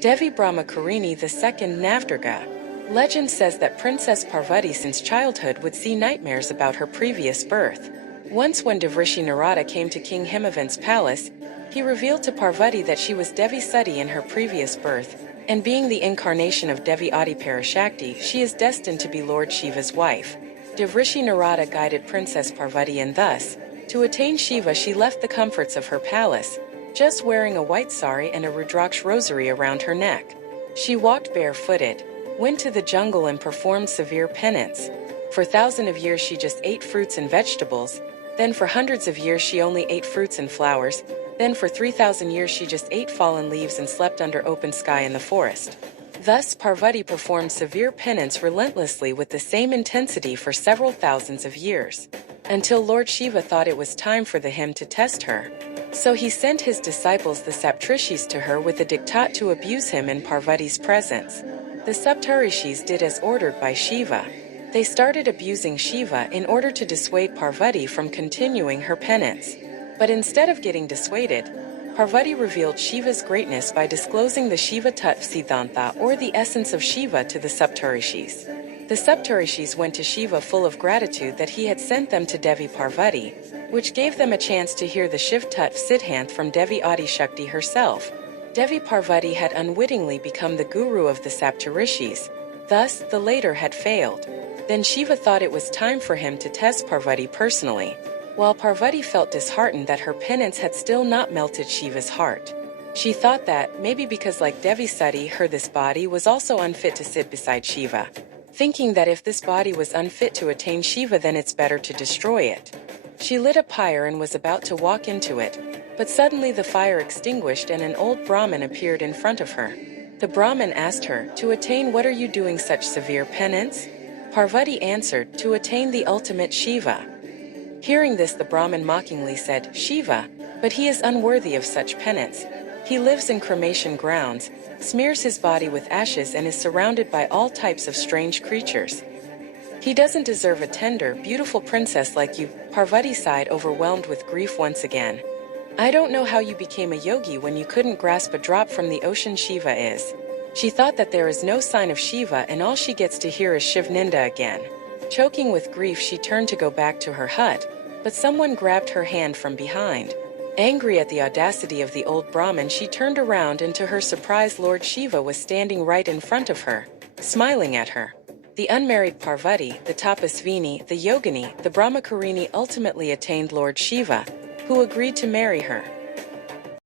Devi Brahmacharini II Navdurga. Legend says that Princess Parvati since childhood would see nightmares about her previous birth. Once when Devrishi Narada came to King Himavant's palace, he revealed to Parvati that she was Devi Sati in her previous birth, and being the incarnation of Devi Adi Parashakti, she is destined to be Lord Shiva's wife. Devrishi Narada guided Princess Parvati, and thus, to attain Shiva, she left the comforts of her palace, just wearing a white saree and a Rudraksha rosary around her neck. She walked barefooted, went to the jungle and performed severe penance. For thousands of years she just ate fruits and vegetables, then for hundreds of years she only ate fruits and flowers, then for 3,000 years she just ate fallen leaves and slept under open sky in the forest. Thus Parvati performed severe penance relentlessly with the same intensity for several thousands of years, until Lord Shiva thought it was time for him to test her. So he sent his disciples the Saptarishis to her with a diktat to abuse him in Parvati's presence. The Saptarishis did as ordered by Shiva. They started abusing Shiva in order to dissuade Parvati from continuing her penance. But instead of getting dissuaded, Parvati revealed Shiva's greatness by disclosing the Shiva Tattva Siddhanta, or the essence of Shiva, to the Saptarishis. The Saptarishis went to Shiva full of gratitude that he had sent them to Devi Parvati, which gave them a chance to hear the Shiva Tattva Siddhant from Devi Adi Parashakti herself. Devi Parvati had unwittingly become the guru of the Saptarishis, thus the latter had failed. Then Shiva thought it was time for him to test Parvati personally, while Parvati felt disheartened that her penance had still not melted Shiva's heart. She thought that, maybe because like Devi Sati, this body was also unfit to sit beside Shiva. Thinking that if this body was unfit to attain Shiva, then it's better to destroy it. She lit a pyre and was about to walk into it, but suddenly the fire extinguished and an old Brahmin appeared in front of her. The Brahmin asked her, "To attain what are you doing such severe penance?" Parvati answered, "To attain the ultimate Shiva." Hearing this, the Brahmin mockingly said, "Shiva, but he is unworthy of such penance. He lives in cremation grounds, smears his body with ashes and is surrounded by all types of strange creatures. He doesn't deserve a tender, beautiful princess like you." Parvati sighed, overwhelmed with grief once again. "I don't know how you became a yogi when you couldn't grasp a drop from the ocean Shiva is." She thought that there is no sign of Shiva and all she gets to hear is Shiv Ninda again. Choking with grief, she turned to go back to her hut, but someone grabbed her hand from behind. Angry at the audacity of the old Brahmin, she turned around and to her surprise Lord Shiva was standing right in front of her, smiling at her. The unmarried Parvati, the Tapasvini, the Yogini, the Brahmacharini ultimately attained Lord Shiva, who agreed to marry her.